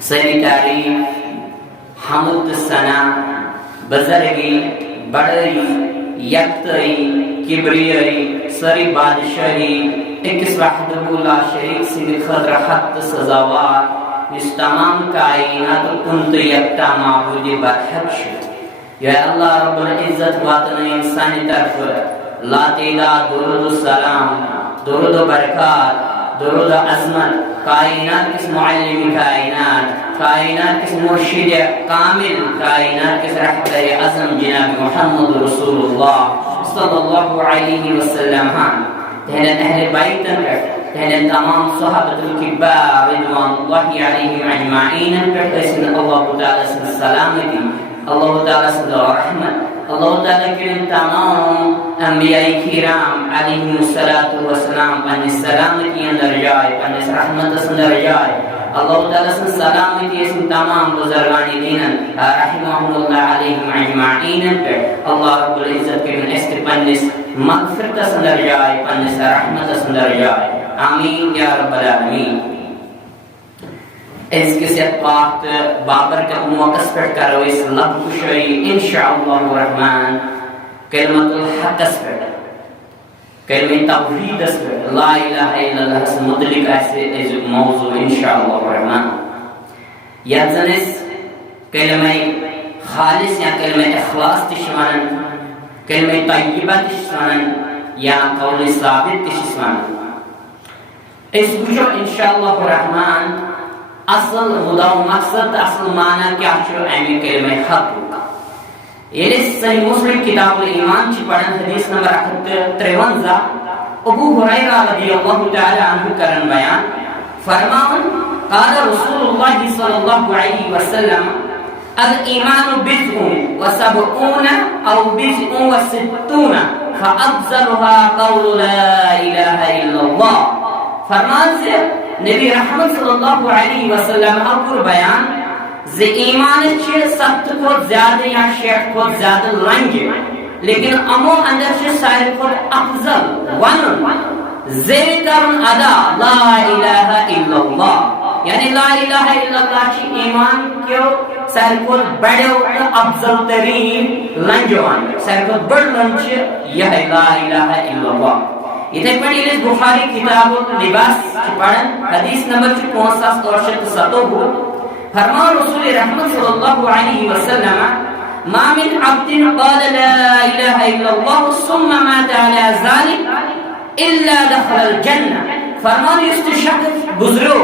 ساری تعریف حمد ثنا بزرگی بڑائی یکتائی کبریائی ساری بادشاہی اکس وحدہ لا شریک سندھ خاطر حق سزاوار اس تمام کائنات کن تو یکتا معبود برحق شد یا اللہ رب العزت واتن انسانی طرف لا تعداد درود و سلام درود و برکات درود و عظمت کائنات کس معلم کائنات کس مرشد کامل کائنات کس رہبر اعظم جناب محمد رسول اللہ صلی اللہ علیہ وسلم تہنن اہل بیتن تہنن تمام صحابت الکبار رضوان اللہ علیہم اجمعین پر اسن اللہ تعالی سے سلامتی اللہ تعالی سے رحمت اللہ تعالی کے تمام انبیاء کرام علیہم الصلوۃ والسلام پن سلامتی اندر جائے پن رحمت اندر جائے اللہ تعالی سے سلامتی اس تمام بزرگان دین رحمهم اللہ علیہم اجمعین پر اللہ رب العزت کے اس پن مغفرت اندر جائے پن رحمت اندر جائے آمین یا رب العالمین اس کے ساتھ وقت بابرکت موقع پر کرو اس لب کشائی انشاءاللہ الرحمن کلمت الحق پر کلمہ توحید پر لا الہ الا اللہ سے متعلق ایسے موضوع انشاءاللہ الرحمن یا زنس کلمہ خالص یا کلمہ اخلاص تشوانن کلمہ طیبہ تشوانن یا قول ثابت تشوانن اس کشو انشاءاللہ الرحمن اصل مدعا و مقصد اصل معنی کیا چھو اہمی کلمہ حق یہ صحیح مسلم کتاب الایمان چی پڑھن حدیث نمبر 53 ابو ہریرہ رضی اللہ تعالی عنہ کرن بیان فرماؤن قال رسول اللہ صلی اللہ علیہ وسلم الایمان بضع و سبعون او بضع و ستون فافضلها قول لا الہ الا اللہ فرمان سے نبی رحمت صلی اللہ علیہ وسلم اپر بیان زی ایمان چھے سخت کو زیادہ یا شیخ کو زیادہ لنگ لیکن امو اندر چھے سائر کو افضل ون زیر کرن ادا لا الہ الا اللہ یعنی لا الہ الا اللہ چھے ایمان کیوں سائر کو بڑے افضل ترین لنجوان سائر کو بڑھ لنگ چھے یہ لا الہ الا اللہ یہ پڑھی اس بخاری کتاب لباس پڑھن حدیث نمبر 567 فرمان رسول رحمت صلی اللہ علیہ وسلم ما من عبد قال لا الہ الا اللہ ثم مات على ذلك الا دخل الجنہ فرمان یست شخص گزرو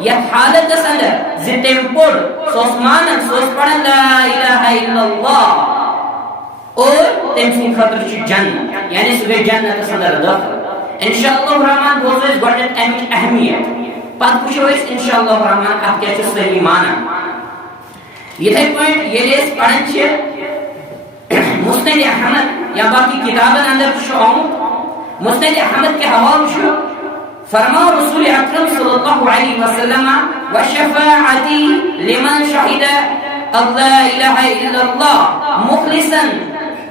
یا حالت اندر زتیم پڑ سوس مانن سوس پڑھن لا الہ الا اللہ اور تمسین خطر چی جنت یعنی سوے جنت اندر داخل انشاءاللہ الرحمن بوزو اس گوڑنت اہمیت پت پوچھو اس انشاءاللہ الرحمن آپ کیا چیز صحیح مانا یہ تھے پوائنٹ یہ لیس پڑھن چھے مسند احمد یا باقی کتابن اندر شو مسند احمد کے حوال شو فرما رسول اکرم صلی اللہ علیہ وسلم وشفاعتی لمن شہد اللہ الہ الا اللہ مخلصا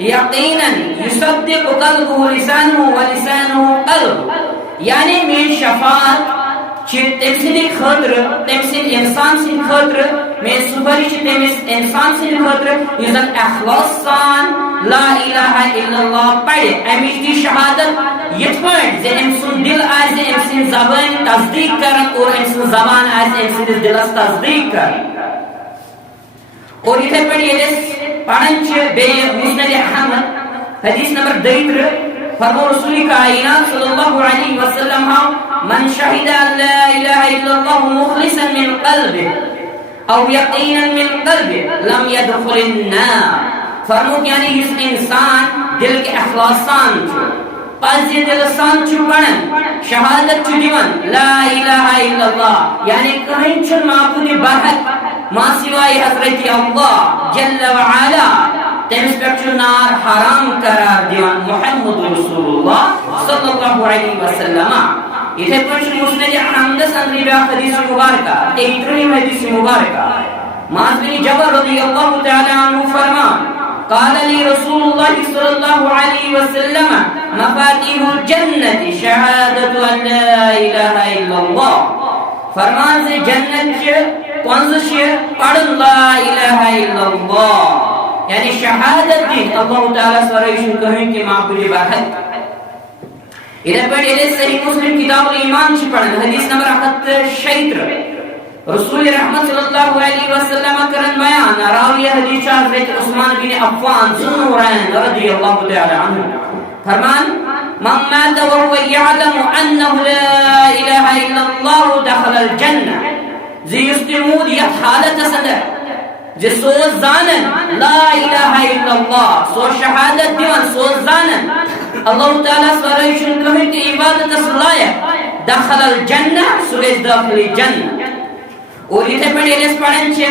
یقینا یصدق قلبه لسانه ولسانه قلب یعنی میں شفاعت چھ تمسن خاطر تمسن انسان سن خاطر میں سپری چھ تمس انسان سن خاطر یزن اخلاص سان لا الہ الا اللہ پڑھے امیش دی شہادت یہ پوائنٹ زی امسن دل آئے امسن زبان تصدیق کرن اور امسن زبان آئے امسن دل تصدیق کرن اور یہ پڑھی یہ پڑھن چھ بے مسند احمد حدیث نمبر 2 فرمو رسول کائنات صلی اللہ علیہ وسلم من شہد لا الہ الا اللہ مخلصا من قلبه او یقینا من قلبه لم يدخل النار فرمو یعنی اس انسان دل کے اخلاصان پس یہ دل سان چھو پڑھن شہادت چھو دیون لا الہ الا اللہ یعنی کہیں چھن معبود برحق ما سوائے حضرت اللہ جل وعلا تمس پر چھو نار حرام قرار دیون محمد رسول اللہ صلی اللہ علیہ وسلم یہ پر چھو مسند احمد سندری بیا حدیث مبارکہ تیترہی حدیث مبارکہ معاذ بن جبل رضی اللہ تعالی عنہ فرمان قال لي رسول الله صلى الله عليه وسلم مفاتيح الجنة شهادة أن لا إله إلا الله فرمان سے جنت پانچ پڑھن لا الہ الا اللہ یعنی شہادت دی اللہ تعالیٰ سورائشن کہیں کہ معبود برحق ادھر پر یہ صحیح مسلم کتاب الایمان چھ پڑھن حدیث نمبر 76 رسول رحمت صلی اللہ علیہ وسلم کرن بیان راوی حدیث حضرت عثمان بن عفان ذوالنورین رضی اللہ تعالی عنہ فرمان من مات وهو يعلم انه لا اله الا الله دخل الجنہ زی استمود یہ حالت صدر جس سو زانن لا الہ الا اللہ سو شہادت دیون سو زانن اللہ تعالیٰ سورائشن کہیں کہ عبادت لائق دخل الجنہ سویز داخل جنہ اور یہ پڑھے لیس پڑھن چھے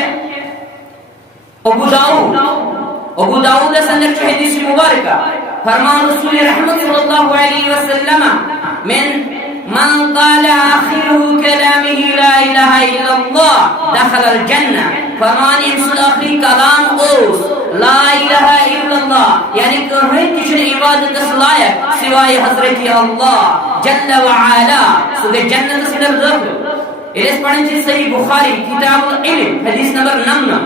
ابو داؤد سندر چھے حدیث مبارکہ فرمان رسول رحمت صلی اللہ علیہ وسلم من قال آخر کلامه لا الہ الا اللہ دخل الجنہ فرمان انسان آخری کلام اوس لا الہ الا اللہ یعنی کہیں کچھ عبادت لائق سوائے حضرت اللہ جل وعلا سوگے جنت سے در دخل اس پڑھیں چیز صحیح بخاری کتاب العلم حدیث نمبر 9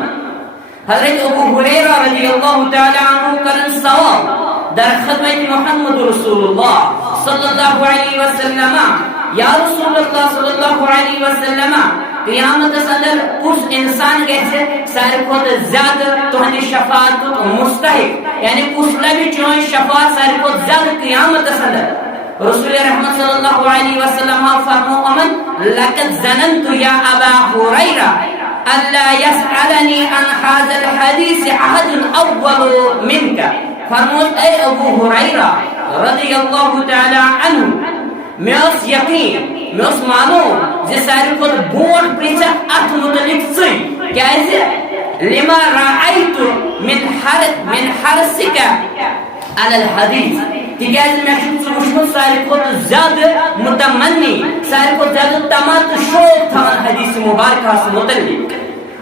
حضرت ابو ہریرہ رضی اللہ تعالی عنہ کرن سوال در خدمت محمد رسول اللہ صلی اللہ علیہ وسلم یا رسول اللہ صلی اللہ علیہ وسلم قیامت صدر اس انسان کیسے سارے خود زیادہ تہنی شفاعت مستحق یعنی اس لبی چوئیں شفاعت سارے خود زیادہ قیامت صدر رسول رحمت صلی اللہ علیہ وسلم فرمو امن لقد ظننت یا ابا ہریرہ اللہ یسألنی عن هذا الحدیث احد اول منک فرمود اے ابو ہریرہ رضی اللہ تعالی عنہ میں اس یقین میں اس معلوم جس ساری کو بوڑ پریچا ات متعلق سی کیا ہے لما رأیت من حرسک علی الحدیث کہ کیا ہے میں شمس ساری کو زیادہ متمنی ساری کو زیادہ تمات شوق تھا حدیث مبارکہ سے متعلق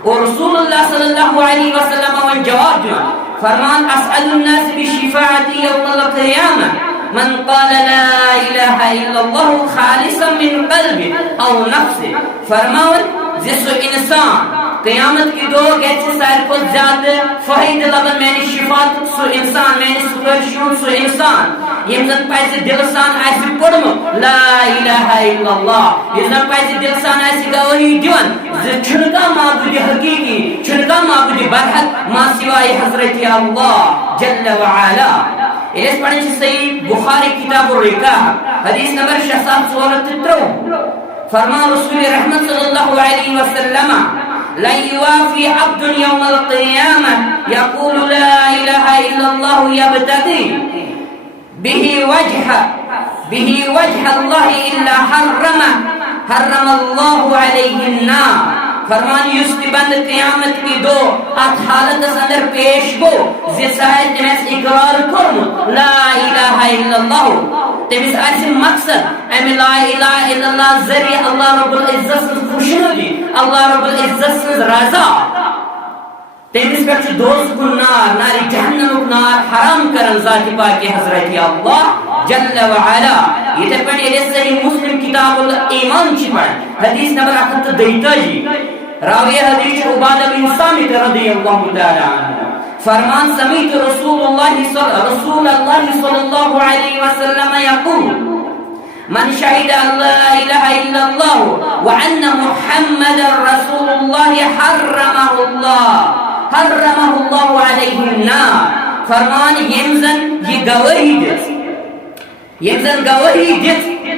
اور رسول اللہ صلی اللہ علیہ وسلم ان جواب دیا فرمان اسأل الناس بشفاعتی یوم القیامہ من قال لا الہ الا اللہ خالصا من قلب او نفس فرماؤں جس انسان قیامت کی دو گیچے سائر کو زیادہ فہید لبن میں نے شفاعت سو انسان میں نے سکرشون سو انسان یہ مزن پائسی دلسان ایسی پڑھم لا الہ الا اللہ یہ مزن پائسی دلسان ایسی گوہی دیون چھنکا معبود حقیقی چھنکا معبود برحق ما سوائے حضرت اللہ جل وعلا اس پڑھنے سے صحیح بخاری کتاب الرکاح حدیث نمبر 673 فرمان رسول رحمت صلی اللہ علیہ وسلم لن يوافي عبد يوم القيامة يقول لا إله إلا الله يبتغي به وجه الله إلا حرم الله عليه النار فرمان یوستی بند قیامت کی دو ات حالت اندر پیش گو زیسائد تمیس اقرار کرن لا الہ الا اللہ تمیس ایسی مقصد امی لا الہ الا اللہ ذریعہ اللہ رب العزت سے خوشنودی اللہ رب العزت سے رضا تمیس پر دوست کو ناری جہنم نار حرام کرن ذاتی پاکی حضرت اللہ جل وعلا یہ تے پڑھ یہ صحیح مسلم کتاب الایمان چی پڑھ حدیث نمبر 78 راوی حدیث عابد بن صاحب رضی اللہ تعالی عنہ فرمان سمیت رسول اللہ صلی اللہ علیہ وسلم یقول من شہد لا الہ الا اللہ وان محمد رسول اللہ حرمہ اللہ علیہ النار فرمان یمزن یہ گواہی دیت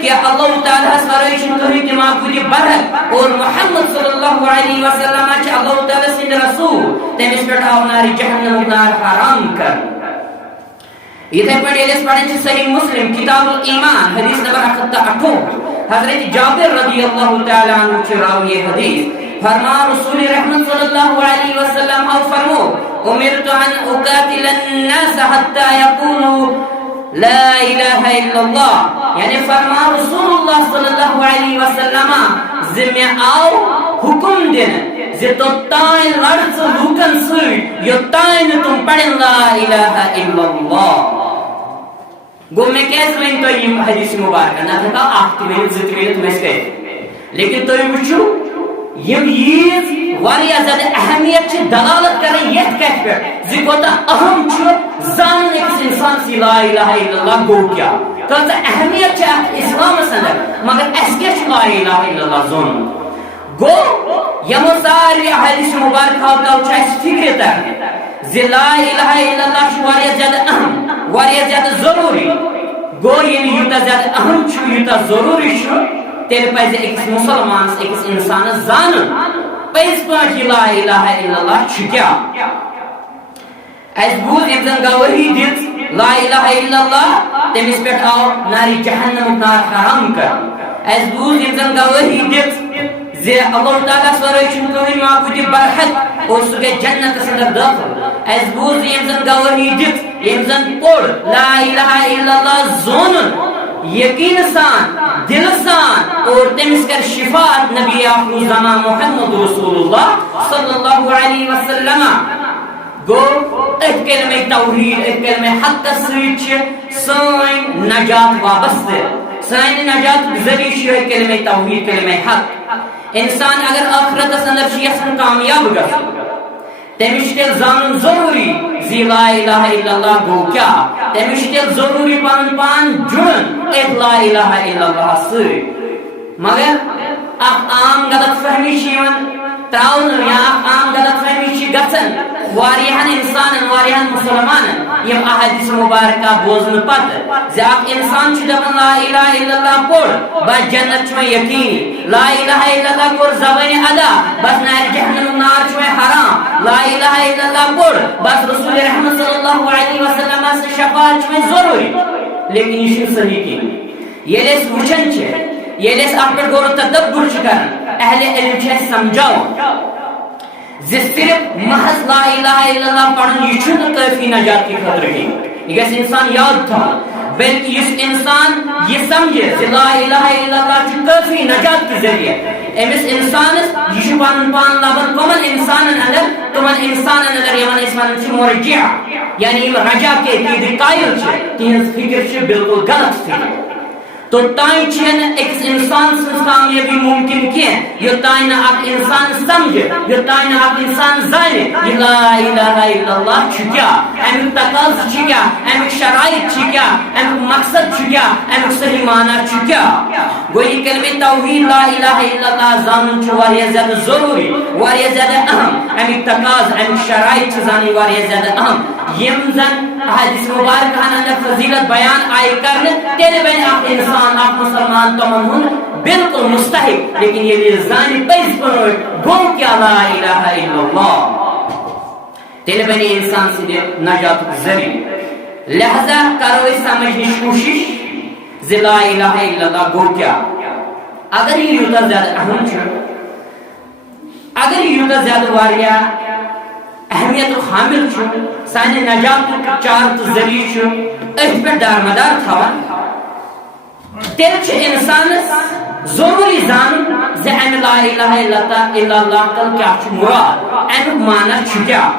کہ اللہ تعالیٰ سوائشن کہیں کہ معبود برحق اور محمد صلی اللہ علیہ وسلم اچھ اللہ تعالیٰ سے رسول تیمیس پر آو ناری جہنم نار حرام کر یہ تھے پڑھے لیس پڑھے چھے صحیح مسلم کتاب الایمان حدیث نمبر 8 حضرت جابر رضی اللہ تعالیٰ عنہ چراوی حدیث فرمان رسول رحمت صلی اللہ علیہ وسلم او فرمو امرت ان اقاتل الناس حتی یقولوا لا الہ الا اللہ یعنی فرمان رسول اللہ صلی اللہ علیہ وسلم ذمہ آو حکم دین زیتو تائن لڑز لوکن سوئی یو تائن تم پڑھن لا الہ الا اللہ گو میں کیس میں تو یہ حدیث مبارکہ نہ تھا آختی میں زدویت میں سے لیکن تو یہ مجھو یم ییز واریاہ زیادہ اہمیت چھ دلالت کریں یتھ کتھ پہ زِ کوتاہ اہم چھ زانن أکس انسان سی لا الہ الا اللہ گو کیا کۭژاہ اہمیت چھ اتھ اسلامس اندر مگر اس کیاہ چھ لا الہ الا اللہ زونن گو یمو ساری احادیث مبارکہ تو چھ اس فکر تر زِ لا الہ الا اللہ چھ واریاہ زیادہ اہم واریاہ زیادہ ضروری گو یعنی یوتاہ زیادہ اہم چھ یوتاہ ضروری چھ تیل پزِ أکس مسلمانس أکس انسانس زانن پز پٲٹھۍ لا الہ الا اللہ چھ کیا اس بوز یم زن گواہی دِژ لا الہ الا اللہ تمس پٮ۪ٹھ آو نارِ جہنمُک نار حرام کر اس بوز یم زن گواہی دِژ زِ اللہ تعالیٰ ورٲے چھُنہٕ کٕہٕنۍ معبوٗدِ برحق اور سُہ گژھِ جنتس اندر دٲخل اس بوز یم زن گواہی دِژ یم زن پوٚر لا الہ الا اللہ زونُن یقین سان دل سان اور تمس کر شفاعت نبی آخر زمان محمد رسول اللہ صلی اللہ علیہ وسلم گو ات کلمہ توحید ات کلمہ حق سۭتۍ چھِ سٲنۍ نجات وابستہ سانہِ نجات ذریعہ چھُ کلمہ توحید کلمہ حق انسان اگر آخرتس اندر چھُ یژھان کامیاب گژھُن تمس چھُ تیٚلہِ زانُن ضروٗری زِ لا الہ الا اللہ گوٚو کیٛاہ تمس چھُ تیٚلہِ ضروٗری پنُن پان جُڑُن اتھ لا الہ الا اللہ سۭتۍ مگر اکھ عام غلط فہمی چھِ یِوان تراؤنہٕ یا اکھ عام غلط فہمی چھِ گژھان واریاہن انسانن واریاہن مسلمانن یم احادیث مبارکہ بوزنہٕ پتہٕ زِ اکھ انسان چھُ دپان لا الہ الا اللہ پوٚر بس جنت چھُ وۄنۍ یقیٖنی لا الہ الا اللہ کوٚر زبانہِ ادا بس نارِ جہنمُک نار چھُ وۄنۍ حرام لا الہ الا اللہ پوٚر بس رسول رحمت صلی اللہ علیہ وسلم سٕنٛز شفاعت چھِ وۄنۍ ضروٗری لیکن یہ چھُنہٕ صحیح کینٛہہ ییٚلہِ أسۍ وٕچھان چھِ ییٚلہِ أسۍ اتھ پٮ۪ٹھ غور و تدبر چھِ کران اہل علم چھِ اَسہِ سمجھاوان زِ صرف محض لا الہ الا اللہ پڑھن یہ چھُنہٕ کٲفی نجات کہِ خٲطرٕ کینٛہہ یہ گژھِ انسان یاد تھاوُن بلکہ یُس انسان یہ سمجھِ زِ لا الہ الا اللہ چھُ کٲفی نجات کہِ ذریعہ أمس انسانس یہ چھُ پنُن پان لبان کمن انسانن اندر تمن انسانن اندر یمن أسۍ ونان چھِ مرجع یعنی یم رجا کے عقیدٕکۍ قٲیل چھِ تہنٛز فکر چھِ بالکل غلط فکر توٚتانۍ چھنہٕ أکِس انسان سٕنٛز کامیٲبی ممکن کینٛہہ یوٚتانۍ نہٕ اکھ انسان سمجھِ یوٚتانۍ نہٕ اکھ انسان زانہِ یہِ لا الہ الا اللہ چھُ کیٛاہ امیُک تقاضہٕ چھُ کیٛاہ امیُک شرائط چھِ کیٛاہ امیُک مقصد چھُ کیٛاہ امیُک صحیح معنی چھُ کیٛاہ گوٚو یہِ کلمہ توحید لا الہ الا اللہ زانُن چھُ واریاہ زیادٕ ضروٗری واریاہ زیادٕ اہم امیُک تقاضہٕ امیُک شرائط چھِ زانٕنۍ واریاہ زیادٕ اہم یم زن احادیث مبارکہن اندر فضیلت بیان آیہِ کرنہٕ تیٚلہِ بنہِ اکھ انسان اکھ مسلمان تمن ہُنٛد بالکل مستحق لیکن ییٚلہِ زانہِ پٔزۍ پٲٹھۍ گوٚو کیٛاہ لا الہ الا اللہ تیٚلہِ بنہِ انسان سٕنٛدِ نجاتُک ذریعہ لہذا کرو أسۍ سمجھنٕچ کوٗشش زِ لا الہ الا اللہ گوٚو کیٛاہ اگر یہِ یوٗتاہ زیادٕ اہم چھُ اگر یہِ یوٗتاہ زیادٕ واریاہ اہمیت حامل چھُ سانہِ نجاتُک چار تہٕ ذریعہ چھُ أتھۍ پٮ۪ٹھ دارمدار تھاوان تیٚلہِ چھُ انسانس ضروٗری زانُن زِ امہِ لا الہ الا اللہ تل کیٛاہ چھُ مُراد امیُک معنی چھُ کیٛاہ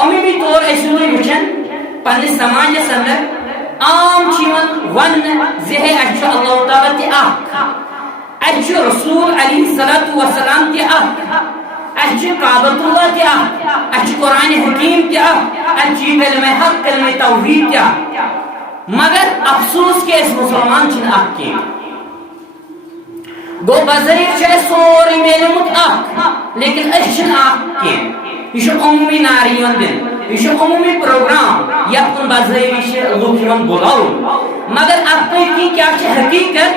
عموٗمی طور أسۍ وٕچھان پننِس سماجس اندر عام چھِ یِوان وننہٕ زِ ہے اسہِ چھُ اللہ تعالیٰ تہِ اکھ اسہِ چھُ رسول علیہ الصلوۃ والسلام تہِ اکھ اسہِ چھُ کعبۃ اللہ تہِ اکھ اسہِ چھُ قرآن حکیٖم تہِ اکھ اسہِ چھُ یہِ کلمہ حق کلمہ توحید تہِ اکھ مگر افسوس کہ أسۍ مسلمان چھِنہٕ اکھ کینٛہہ گوٚو بظٲہِر چھُ اسہِ سورُے میلیومُت اکھ لیکن أسۍ چھِنہٕ اکھ کینٛہہ یہ چھُ عموٗمی نعرٕ یِوان دِنہٕ یہ چھُ عموٗمی پروگرام یتھ کُن بظٲہِر چھِ لُکھ یِوان بُلاوُن مگر اتھ پٔتۍ کیٛاہ چھِ حقیٖقت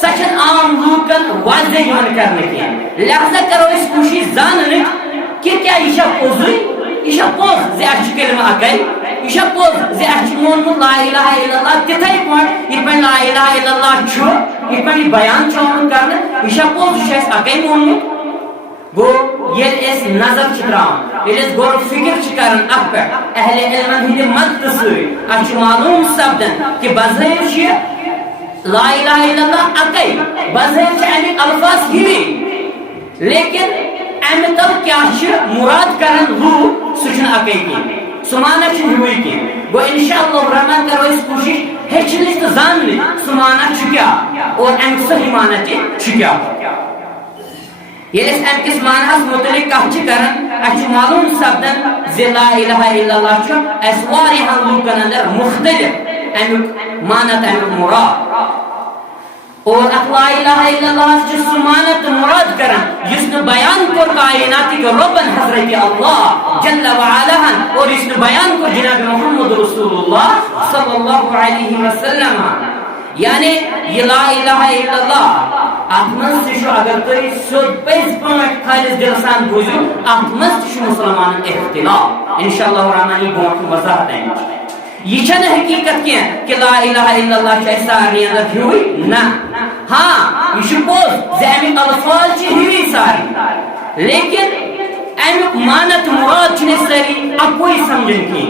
سۄ چھنہٕ عام لوٗکن واضح یِوان کرنہٕ کینٛہہ لہذا کرو أسۍ کوٗشش زاننٕچ کہ کیٛاہ یہِ چھا پوٚزُے یہ چھا پوٚز زِ اسہِ چھُ کلمہ اکے یہ چھا پوٚز زِ اسہِ چھُ مونمُت لا الہ الا اللہ تِتھے پٲٹھۍ یِتھ پٲٹھۍ لا الہ الا اللہ چھُ یِتھ پٲٹھۍ یہِ بیان چھُ آمُت کرنہٕ یہِ چھا پوٚز یہِ چھُ اسہِ اکے مونمُت گوٚو ییٚلہِ أسۍ نظر چھِ تراوان ییٚلہِ أسۍ غور فکر چھِ کران اتھ پٮ۪ٹھ اہل علمن ہٕنٛدِ مدتہٕ سۭتۍ اسہِ چھُ معلوم سپدان کہ بظٲہِر چھِ لا الہ الا اللہ اکے بظٲہِر چھِ امیِکۍ الفاظ ہِوی لیکن امہِ تل کیٛاہ چھِ مُراد کران لوٗکھ سُہ چھُنہٕ اکے کینٛہہ سُہ معنی چھُنہٕ ہیوٗے کینٛہہ گوٚو انشاءاللہ الرحمن کرو أسۍ کوٗشش ہیٚچھنٕچ تہٕ زاننٕچ سُہ معنی چھُ کیٛاہ اور امیُک صحیح معنی تہِ چھُ کیٛاہ یہ ام کس معنی متعلق کت کران معلوم سپدان لا الہ الا اللہ اس واریاہن لوکن اندر مختلف امیک معنی امیک مراد اور لا الہ الا اللہ سہ معنی تو مراد کران جس نے بیان کر کائنات کے ربن حضرت اللہ جل وعلا اور اس نے بیان کر جناب محمد رسول اللہ صلی اللہ علیہ وسلم یعنی یہ لا الہ الا اللہ اتمن سے اگر تھی سیود پز پاٹ خالص دل سان بوزو اتمن سے مسلمان اختلاف انشاءاللہ الرحمن یہ برو وضاحت یہ چھن حقیقت کی کہ لا الہ الا اللہ سارے اندر ہوئی نہ ہاں یہ پوز امیک الفاظ ہوئی ساری لیکن امیک معنی مراد ساری اکوئی سمجھن کی